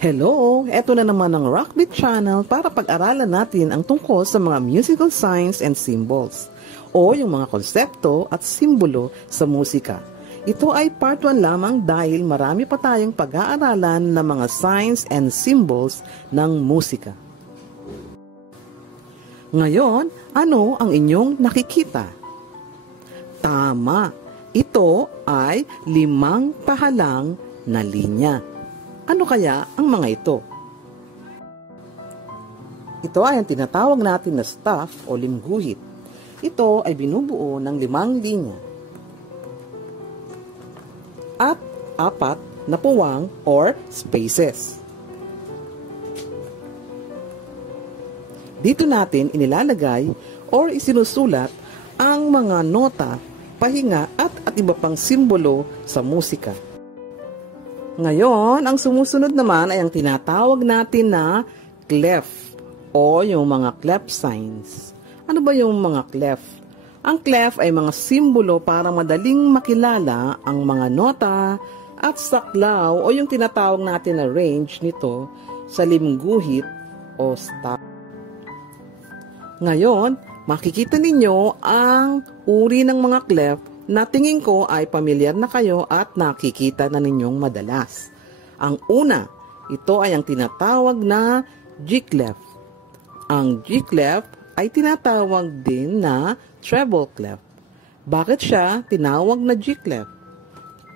Hello! Eto na naman ang Rockbeat Channel para pag-aralan natin ang tungkol sa mga musical signs and symbols o yung mga konsepto at simbolo sa musika. Ito ay part 1 lamang dahil marami pa tayong pag-aaralan ng mga signs and symbols ng musika. Ngayon, ano ang inyong nakikita? Tama! Ito ay 5 pahalang na linya. Ano kaya ang mga ito? Ito ay ang tinatawag natin na staff o limguhit. Ito ay binubuo ng 5 linya at 4 na puwang or spaces. Dito natin inilalagay or isinusulat ang mga nota, pahinga at iba pang simbolo sa musika. Ngayon, ang sumusunod naman ay ang tinatawag natin na clef o yung mga clef signs. Ano ba yung mga clef? Ang clef ay mga simbolo para madaling makilala ang mga nota at saklaw o yung tinatawag natin na range nito sa limguhit o staff. Ngayon, makikita ninyo ang uri ng mga clef na tingin ko ay pamilyar na kayo at nakikita na ninyong madalas. Ang una, ito ay ang tinatawag na G-clef. Ang G-clef ay tinatawag din na treble clef. Bakit siya tinawag na G-clef?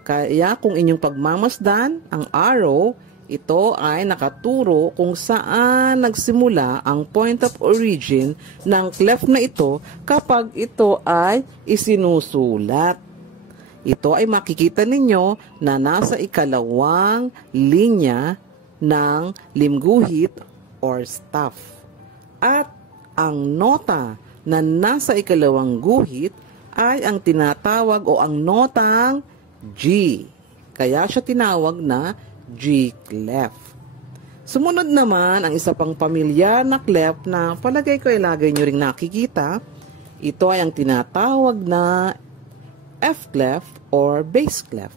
Kaya kung inyong pagmamasdan, ang arrow, ito ay nakaturo kung saan nagsimula ang point of origin ng clef na ito kapag ito ay isinusulat. Ito ay makikita ninyo na nasa ikalawang linya ng limguhit or staff. At ang nota na nasa ikalawang guhit ay ang tinatawag o ang notang G. Kaya siya tinawag na G-clef. Sumunod naman ang isa pang pamilyar na clef na palagay ko ay lagay nyo ring nakikita. Ito ay ang tinatawag na F-clef or bass clef.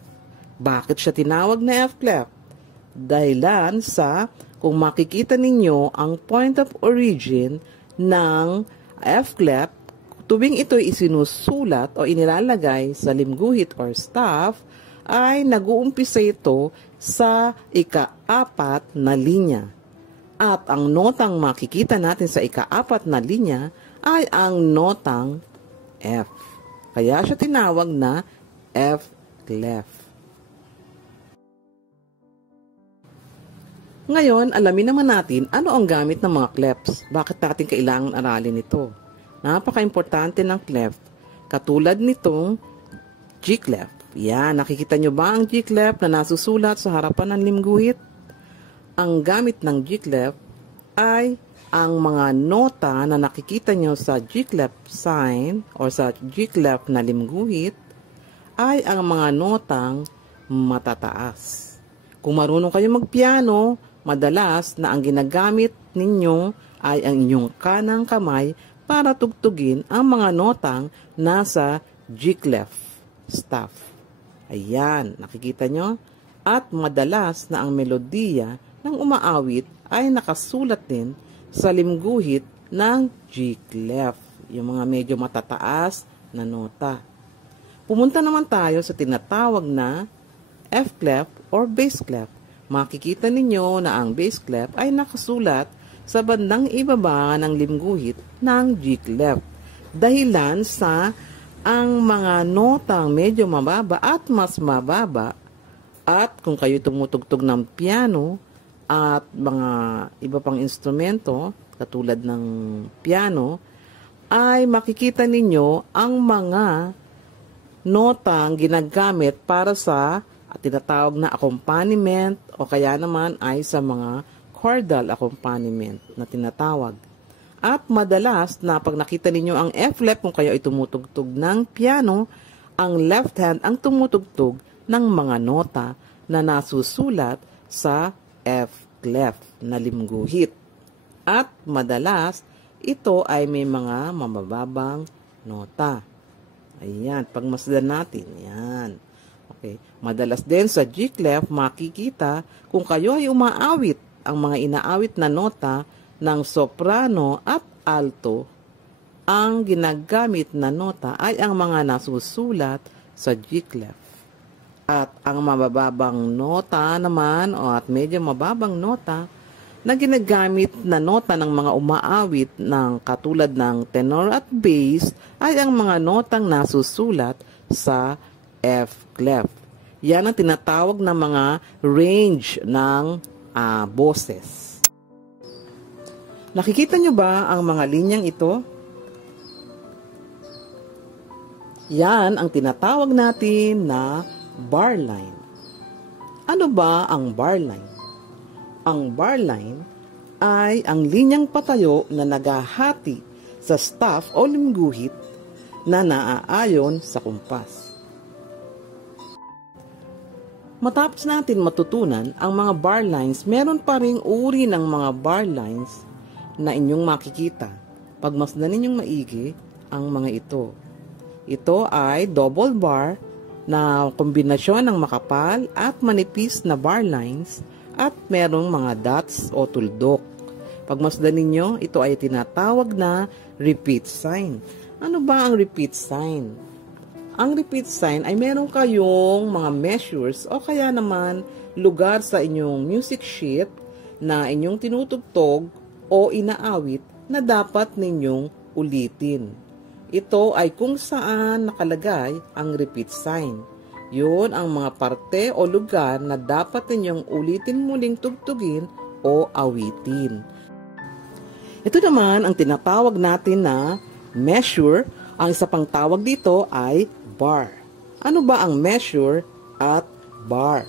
Bakit siya tinawag na F-clef? Dahilan sa kung makikita ninyo ang point of origin ng F-clef, tuwing ito ay isinusulat o inilalagay sa limguhit or staff, ay nag-uumpisa ito sa ika-4 na linya. At ang notang makikita natin sa ika-4 na linya ay ang notang F. Kaya siya tinawag na F-clef. Ngayon, alamin naman natin ano ang gamit ng mga clefs. Bakit natin kailangan aralin ito? Napaka-importante ng clef. Katulad nitong G-clef. Yan, nakikita nyo ba ang G-clef na nasusulat sa harapan ng limguhit? Ang gamit ng G-clef ay ang mga nota na nakikita nyo sa G-clef sign o sa G-clef na limguhit ay ang mga notang matataas. Kung marunong kayo magpiano, madalas na ang ginagamit ninyo ay ang inyong kanang kamay para tugtugin ang mga notang nasa G-clef staff. Ayan, nakikita nyo? At madalas na ang melodiya ng umaawit ay nakasulat din sa limguhit ng G-clef, yung mga medyo matataas na nota. Pumunta naman tayo sa tinatawag na F-clef or bass clef. Makikita ninyo na ang bass clef ay nakasulat sa bandang ibaba ng limguhit ng G-clef. Dahilan sa ang mga notang medyo mababa at mas mababa at kung kayo tumutugtog ng piano at mga iba pang instrumento katulad ng piano, ay makikita ninyo ang mga notang ginagamit para sa tinatawag na accompaniment o kaya naman ay sa mga chordal accompaniment na tinatawag. At madalas na pag nakita ninyo ang F-clef kung kayo ay tumutugtog ng piano, ang left hand ang tumutugtog ng mga nota na nasusulat sa F-clef na limguhit. At madalas, ito ay may mga mabababang nota. Ayan, pagmasdan natin. Yan. Okay. Madalas din sa G clef makikita kung kayo ay umaawit ang mga inaawit na nota ng soprano at alto. Ang ginagamit na nota ay ang mga nasusulat sa G clef. At ang mabababang nota naman at medyo mababang nota na ginagamit na nota ng mga umaawit ng katulad ng tenor at bass ay ang mga notang nasusulat sa F clef. Yan ang tinatawag na mga range ng boses. Nakikita nyo ba ang mga linyang ito? Yan ang tinatawag natin na bar line. Ano ba ang bar line? Ang bar line ay ang linyang patayo na naghahati sa staff o limguhit na naaayon sa kumpas. Matapos natin matutunan ang mga bar lines, meron pa ring uri ng mga bar lines na inyong makikita. Pagmasdan ninyong maigi ang mga ito. Ito ay double bar na kombinasyon ng makapal at manipis na bar lines at merong mga dots o tuldok. Pagmasdan ninyo, ito ay tinatawag na repeat sign. Ano ba ang repeat sign? Ang repeat sign ay meron kayong mga measures o kaya naman lugar sa inyong music sheet na inyong tinutugtog o inaawit na dapat ninyong ulitin. Ito ay kung saan nakalagay ang repeat sign. Yun ang mga parte o lugar na dapat ninyong ulitin muling tugtugin o awitin. Ito naman ang tinatawag natin na measure. Ang isa pang tawag dito ay bar. Ano ba ang measure at bar?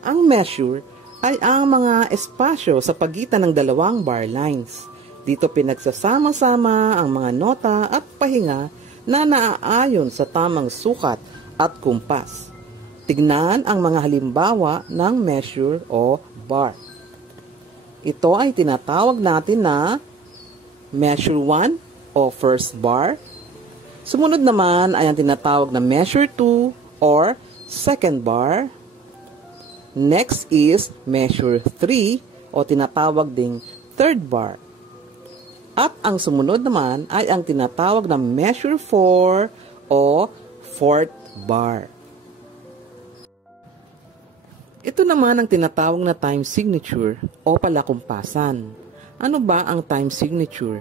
Ang measure ay ang mga espasyo sa pagitan ng dalawang bar lines. Dito pinagsasama-sama ang mga nota at pahinga na naaayon sa tamang sukat at kumpas. Tignan ang mga halimbawa ng measure o bar. Ito ay tinatawag natin na measure 1 o first bar. Sumunod naman ay ang tinatawag na measure 2 or second bar. Next is measure 3 o tinatawag ding third bar. At ang sumunod naman ay ang tinatawag na measure 4 o fourth bar. Ito naman ang tinatawag na time signature o palakumpasan. Ano ba ang time signature?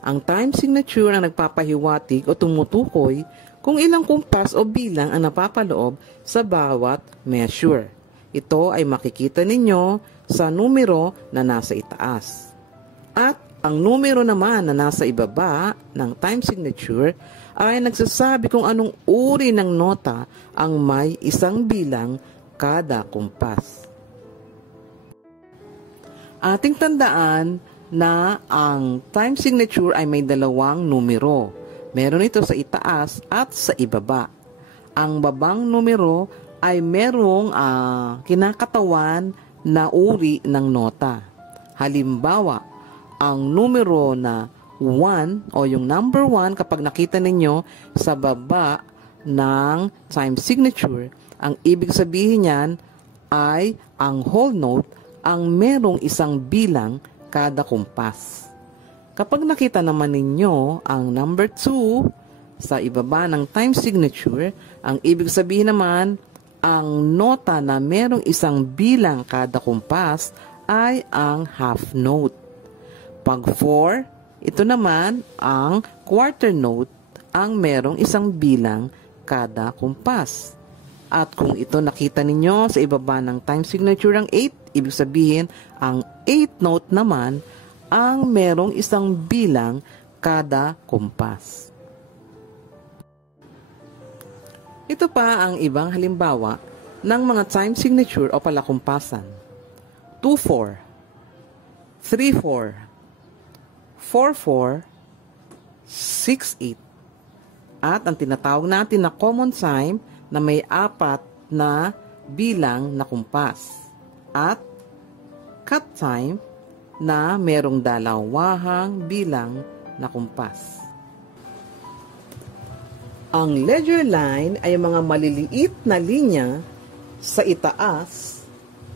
Ang time signature ang nagpapahiwatig o tumutukoy kung ilang kumpas o bilang ang napapaloob sa bawat measure. Ito ay makikita ninyo sa numero na nasa itaas. At ang numero naman na nasa ibaba ng time signature ay nagsasabi kung anong uri ng nota ang may isang bilang kada kumpas. Ating tandaan na ang time signature ay may dalawang numero. Meron ito sa itaas at sa ibaba. Ang babang numero ay merong kinakatawan na uri ng nota. Halimbawa, ang numero na 1 o yung number 1 kapag nakita ninyo sa baba ng time signature, ang ibig sabihin niyan ay ang whole note ang merong isang bilang kada kumpas. Kapag nakita naman ninyo ang number 2 sa ibaba ng time signature, ang ibig sabihin naman, ang nota na merong isang bilang kada kumpas ay ang half note. Pag 4, ito naman ang quarter note, ang merong isang bilang kada kumpas. At kung ito nakita ninyo sa ibaba ng time signature ang 8, ibig sabihin, ang 8th note naman ang merong isang bilang kada kumpas. Ito pa ang ibang halimbawa ng mga time signature o palakumpasan. 2-4, 3-4, 4-4, 6-8. At ang tinatawag natin na common time na may 4 na bilang na kumpas. At cut time na merong dalawahang bilang na kumpas. Ang ledger line ay mga maliliit na linya sa itaas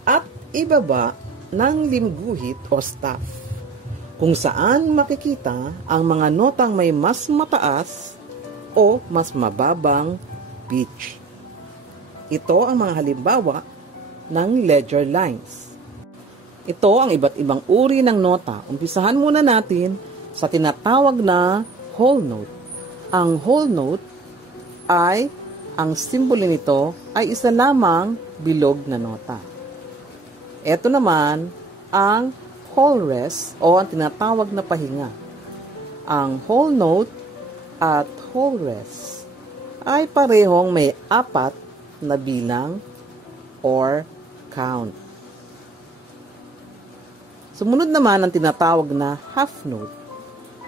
at ibaba ng limguhit o staff, kung saan makikita ang mga notang may mas mataas o mas mababang pitch. Ito ang mga halimbawa ng ledger lines. Ito ang iba't ibang uri ng nota. Umpisahan muna natin sa tinatawag na whole note. Ang whole note ay, ang simbolo nito ay isa lamang bilog na nota. Ito naman ang whole rest o ang tinatawag na pahinga. Ang whole note at whole rest ay parehong may 4 na bilang or count. Sumunod naman ang tinatawag na half note.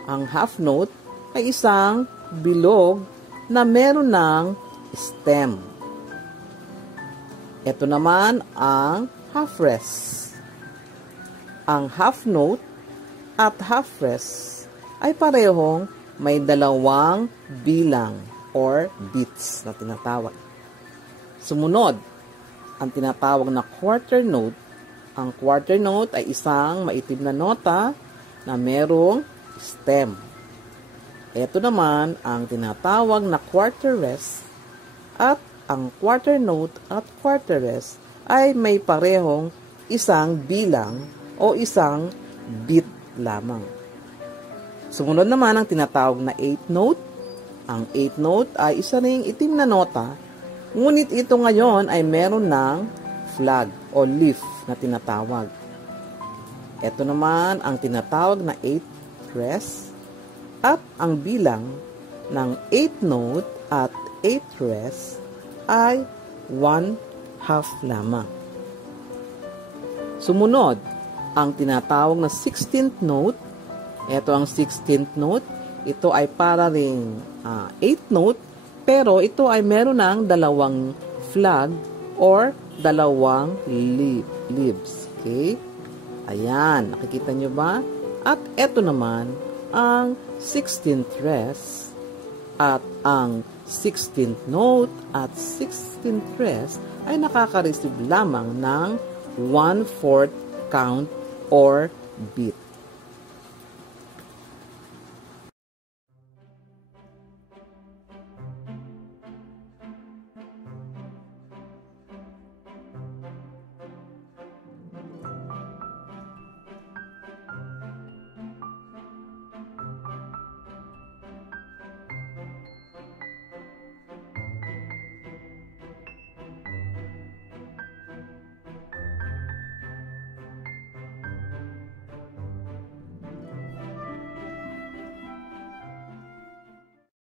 Ang half note ay isang bilog na meron ng stem. Ito naman ang half rest. Ang half note at half rest ay parehong may 2 bilang or beats na tinatawag. Sumunod, ang tinatawag na quarter note. Ang quarter note ay isang maitim na nota na merong stem. Ito naman ang tinatawag na quarter rest, at ang quarter note at quarter rest ay may parehong isang bilang o isang beat lamang. Sumunod naman ang tinatawag na 8th note. Ang 8th note ay isa ring itim na nota, ngunit ito ngayon ay meron ng flag o leaf na tinatawag. Ito naman ang tinatawag na 8th rest, at ang bilang ng 8th note at 8th rest ay 1/2 lamang. Sumunod, ang tinatawag na 16th note. Ito ang 16th note. Ito ay para ring 8th note, pero ito ay meron ng 2 flag or 2 leaves. Okay? Ayan, nakikita nyo ba? At ito naman ang 16th rest, at ang 16th note at 16th rest ay nakaka-receive lamang ng 1/4 count or beat.